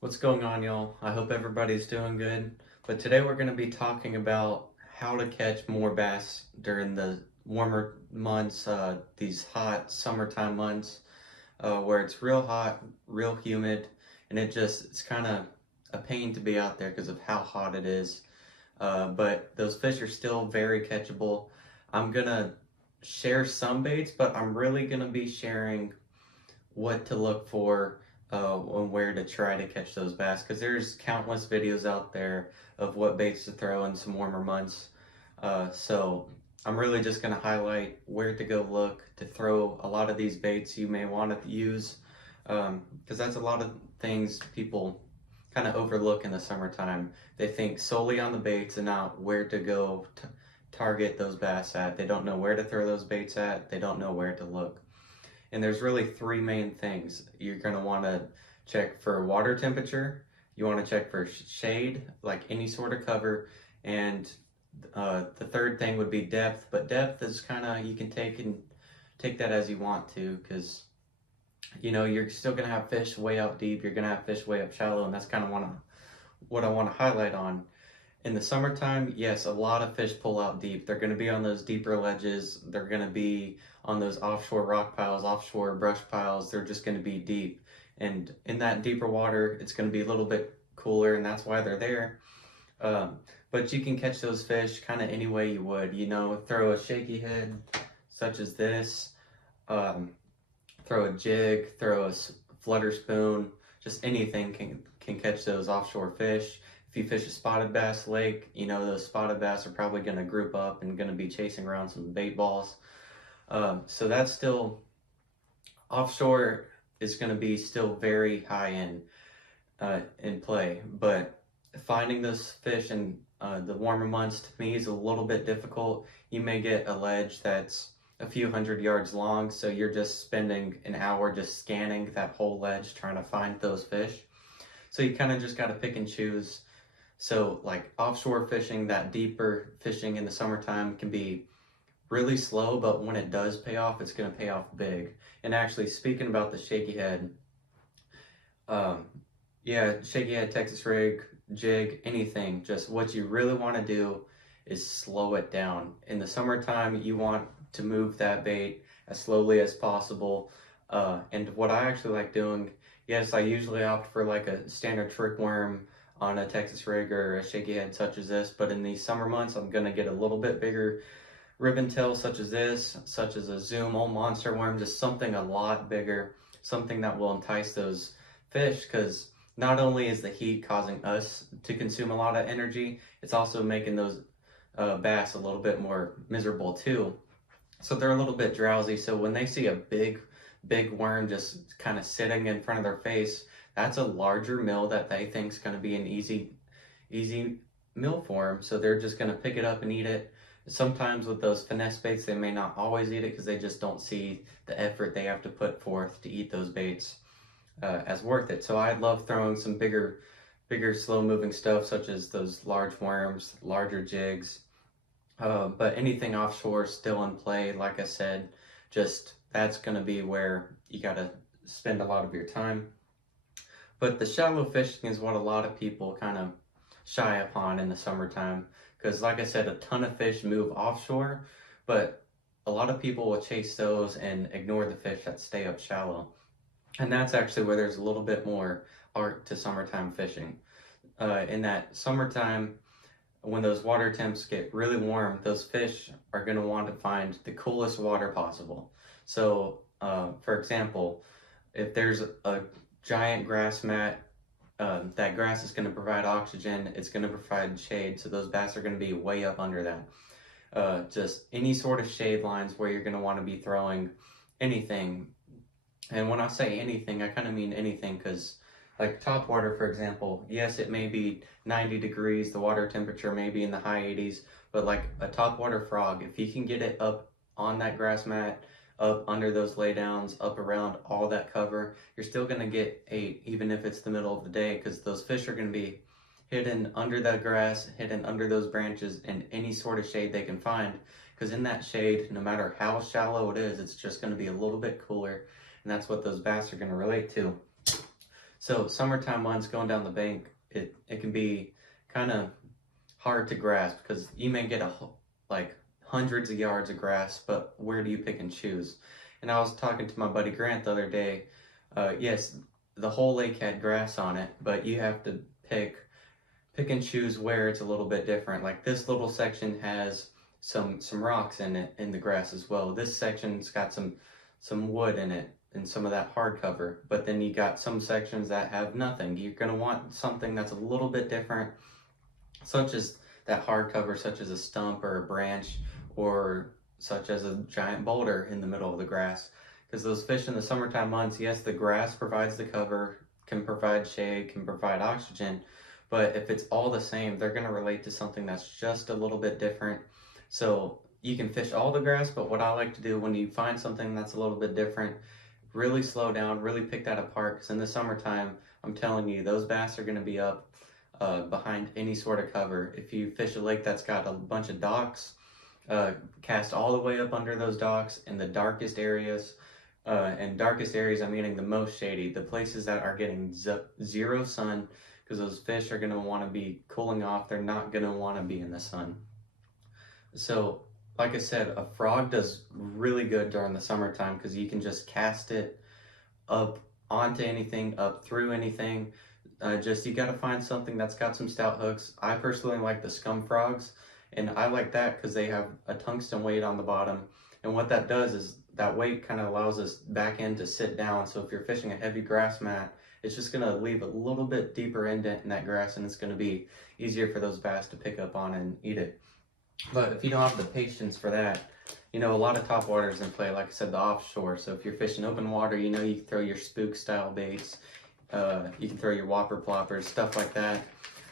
What's going on, y'all? I hope everybody's doing good. But today we're going to be talking about how to catch more bass during the warmer months, these hot summertime months, where it's real hot, real humid, and it's kind of a pain to be out there because of how hot it is. But those fish are still very catchable. I'm going to share some baits, but I'm really going to be sharing what to look for and where to try to catch those bass because there's countless videos out there of what baits to throw in some warmer months. So I'm really just going to highlight where to go look to throw a lot of these baits you may want to use because that's a lot of things people kind of overlook in the summertime. They think solely on the baits and not where to go target those bass at. They don't know where to throw those baits at. They don't know where to look. And there's really three main things. You're going to want to check for water temperature. You want to check for shade, like any sort of cover. And the third thing would be depth. But depth is kind of, you can take that as you want to, because you're still going to have fish way out deep. You're going to have fish way up shallow. And that's kind of what I want to highlight on. In the summertime, yes, a lot of fish pull out deep. They're going to be on those deeper ledges. They're going to be on those offshore rock piles, offshore brush piles. They're just going to be deep. And in that deeper water, it's going to be a little bit cooler, and that's why they're there. But you can catch those fish kind of any way you would. Throw a shaky head, such as this. Throw a jig, throw a flutter spoon. Just anything can catch those offshore fish. If you fish a spotted bass lake, those spotted bass are probably going to group up and going to be chasing around some bait balls. So that's still, offshore is going to be still very high in play. But finding those fish in the warmer months to me is a little bit difficult. You may get a ledge that's a few hundred yards long, so you're just spending an hour just scanning that whole ledge trying to find those fish. So you kind of just got to pick and choose. So like offshore fishing, that deeper fishing in the summertime can be really slow, but when it does pay off, it's going to pay off big. And actually, speaking about the shaky head, yeah, shaky head, Texas rig, jig, anything, just what you really want to do is slow it down. In the summertime, you want to move that bait as slowly as possible. And what I actually like doing, yes, I usually opt for like a standard trick worm on a Texas rig or a shaky head such as this, but in these summer months, I'm gonna get a little bit bigger ribbon tail such as this, such as a Zoom old monster worm, just something a lot bigger, something that will entice those fish, because not only is the heat causing us to consume a lot of energy, it's also making those bass a little bit more miserable too. So they're a little bit drowsy. So when they see a big worm just kind of sitting in front of their face, that's a larger meal that they think is going to be an easy meal for them. So they're just going to pick it up and eat it. Sometimes with those finesse baits, they may not always eat it because they just don't see the effort they have to put forth to eat those baits as worth it. So I love throwing some bigger slow moving stuff such as those large worms, larger jigs. But anything offshore still in play, like I said, just that's going to be where you got to spend a lot of your time. But the shallow fishing is what a lot of people kind of shy upon in the summertime. Because like I said, a ton of fish move offshore, but a lot of people will chase those and ignore the fish that stay up shallow. And that's actually where there's a little bit more art to summertime fishing. In that summertime, when those water temps get really warm, those fish are going to want to find the coolest water possible. So, for example, if there's a giant grass mat, that grass is going to provide oxygen, it's going to provide shade, so those bass are going to be way up under that. Just any sort of shade lines where you're going to want to be throwing anything. And when I say anything, I kind of mean anything, because like top water, for example, yes, it may be 90 degrees, the water temperature may be in the high 80s, but like a top water frog, if you can get it up on that grass mat, up under those laydowns, up around all that cover, you're still going to get 8, even if it's the middle of the day, because those fish are going to be hidden under that grass, hidden under those branches, in any sort of shade they can find, because in that shade, no matter how shallow it is, it's just going to be a little bit cooler, and that's what those bass are going to relate to. So summertime months going down the bank, it can be kind of hard to grasp because you may get like hundreds of yards of grass, but where do you pick and choose? And I was talking to my buddy Grant the other day. Yes, the whole lake had grass on it, but you have to pick and choose where it's a little bit different. Like this little section has some rocks in it in the grass as well. This section's got some wood in it and some of that hard cover. But then you got some sections that have nothing. You're gonna want something that's a little bit different, such as that hard cover, such as a stump or a branch, or such as a giant boulder in the middle of the grass. Because those fish in the summertime months, yes, the grass provides the cover, can provide shade, can provide oxygen, but if it's all the same, they're going to relate to something that's just a little bit different. So you can fish all the grass, but what I like to do when you find something that's a little bit different, really slow down, really pick that apart, because in the summertime, I'm telling you, those bass are going to be up behind any sort of cover. If you fish a lake that's got a bunch of docks, cast all the way up under those docks in the darkest areas. And darkest areas, I'm meaning the most shady, the places that are getting zero sun, because those fish are going to want to be cooling off. They're not going to want to be in the sun. So, like I said, a frog does really good during the summertime because you can just cast it up onto anything, up through anything. Just you got to find something that's got some stout hooks. I personally like the scum frogs, and I like that because they have a tungsten weight on the bottom. And what that does is that weight kind of allows us back end to sit down. So if you're fishing a heavy grass mat, it's just going to leave a little bit deeper indent in that grass, and it's going to be easier for those bass to pick up on and eat it. But if you don't have the patience for that, you know, a lot of top waters in play, like I said, the offshore. So if you're fishing open water, you know, you can throw your spook style baits, you can throw your whopper ploppers, stuff like that.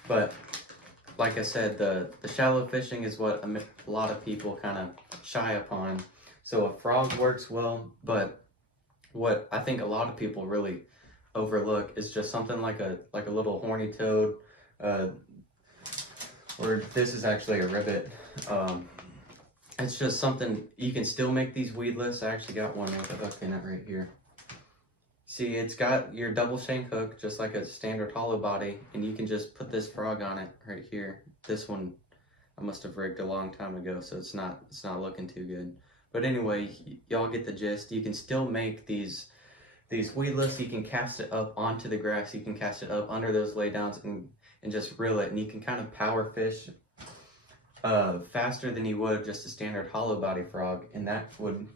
But like I said, the shallow fishing is what a lot of people kind of shy upon. So a frog works well, but what I think a lot of people really overlook is just something like a little horny toad, or this is actually a ribbit. It's just something you can still make these weedless. I actually got one with a hook in it right here. See, it's got your double shank hook, just like a standard hollow body, and you can just put this frog on it right here. This one I must have rigged a long time ago, so it's not looking too good. But anyway, y'all get the gist. You can still make these weedless. You can cast it up onto the grass. You can cast it up under those laydowns and just reel it, and you can kind of power fish faster than you would just a standard hollow body frog, and that would,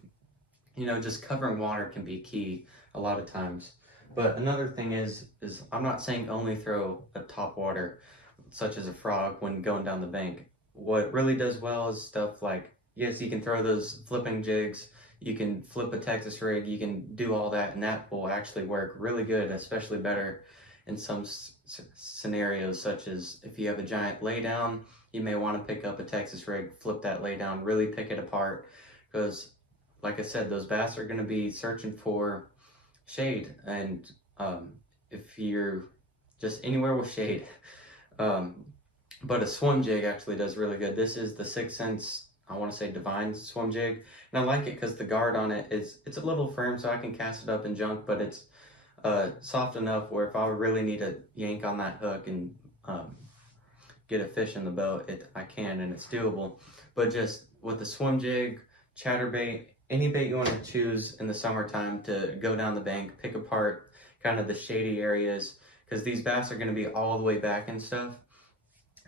you know, just covering water can be key a lot of times. But another thing is I'm not saying only throw a top water such as a frog when going down the bank. What really does well is stuff like, yes, you can throw those flipping jigs, you can flip a Texas rig, you can do all that, and that will actually work really good, especially better in some scenarios, such as if you have a giant laydown, you may want to pick up a Texas rig, flip that laydown, really pick it apart, because like I said, those bass are going to be searching for shade, and if you're just anywhere with shade. But a swim jig actually does really good. This is the 6th Sense, I want to say Divine swim jig, and I like it because the guard on it it's a little firm, so I can cast it up in junk, but it's soft enough where if I really need to yank on that hook and get a fish in the boat, I can, and it's doable. But just with the swim jig, chatterbait, any bait you want to choose in the summertime to go down the bank, pick apart kind of the shady areas, because these bass are going to be all the way back and stuff.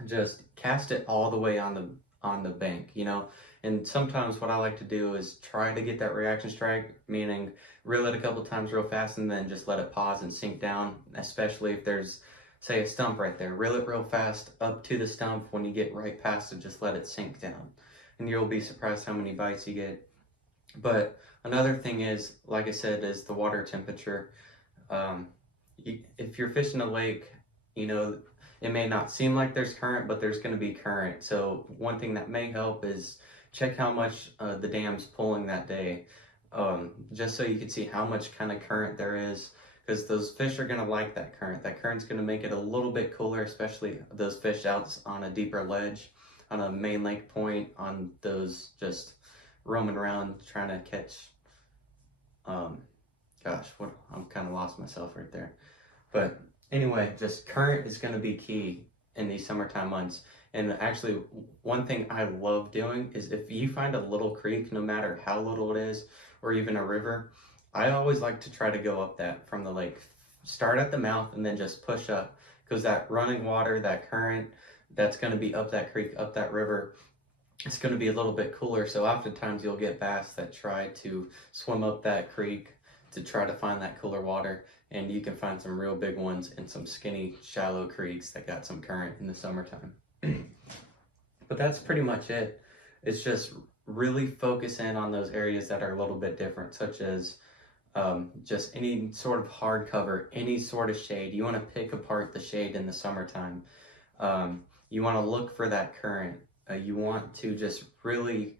Just cast it all the way on the bank, you know. And sometimes what I like to do is try to get that reaction strike, meaning reel it a couple times real fast and then just let it pause and sink down, especially if there's, say, a stump right there. Reel it real fast up to the stump. When you get right past it, just let it sink down. And you'll be surprised how many bites you get. But another thing is, like I said, is the water temperature. If you're fishing a lake, you know, it may not seem like there's current, but there's going to be current. So one thing that may help is check how much the dam's pulling that day, just so you can see how much kind of current there is, because those fish are going to like that current. That current's going to make it a little bit cooler, especially those fish out on a deeper ledge, on a main lake point, on those just roaming around trying to catch, I'm kind of lost myself right there. But Anyway, just current is going to be key in these summertime months. And actually, one thing I love doing is if you find a little creek, no matter how little it is, or even a river, I always like to try to go up that from the lake. Start at the mouth and then just push up, because that running water, that current, that's going to be up that creek, up that river. It's going to be a little bit cooler. So oftentimes you'll get bass that try to swim up that creek to try to find that cooler water. And you can find some real big ones in some skinny, shallow creeks that got some current in the summertime. But that's pretty much it. It's just really focus in on those areas that are a little bit different, such as just any sort of hard cover, any sort of shade. You want to pick apart the shade in the summertime. You want to look for that current. You want to just really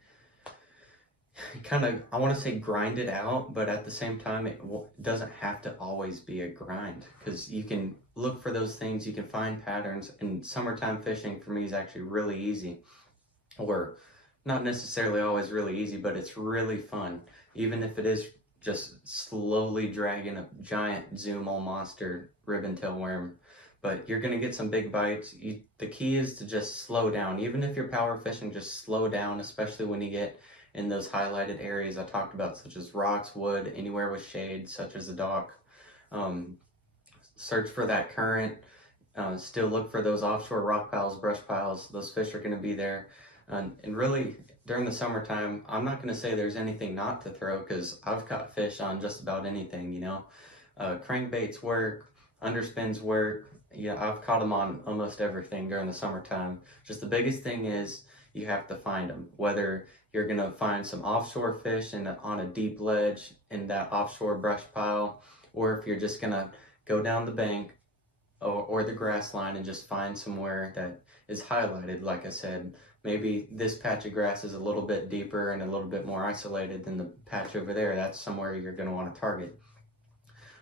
kind of, I want to say grind it out, but at the same time, it doesn't have to always be a grind, because you can look for those things, you can find patterns, and summertime fishing for me is actually really easy, or not necessarily always really easy, but it's really fun, even if it is just slowly dragging a giant zoom all monster ribbon tail worm. But you're going to get some big bites. The key is to just slow down. Even if you're power fishing, just slow down, especially when you get in those highlighted areas I talked about, such as rocks, wood, anywhere with shade, such as a dock. Search for that current. Still look for those offshore rock piles, brush piles. Those fish are going to be there. And really, during the summertime, I'm not going to say there's anything not to throw, because I've caught fish on just about anything, you know. Crankbaits work, underspins work. Yeah, I've caught them on almost everything during the summertime. Just the biggest thing is you have to find them. Whether you're going to find some offshore fish on a deep ledge in that offshore brush pile, or if you're just going to go down the bank or the grass line and just find somewhere that is highlighted. Like I said, maybe this patch of grass is a little bit deeper and a little bit more isolated than the patch over there. That's somewhere you're going to want to target.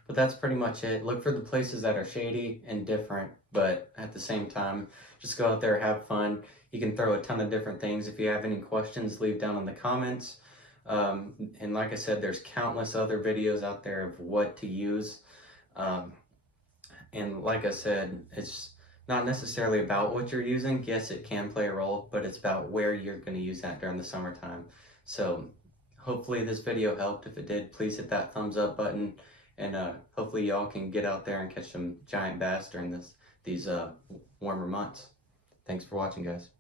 But that's pretty much it. Look for the places that are shady and different, but at the same time, just go out there, have fun. You can throw a ton of different things. If you have any questions, leave down in the comments. And like I said, there's countless other videos out there of what to use. And like I said, it's not necessarily about what you're using. Yes, it can play a role, but it's about where you're going to use that during the summertime. So hopefully this video helped. If it did, please hit that thumbs up button. And hopefully y'all can get out there and catch some giant bass during these warmer months. Thanks for watching, guys.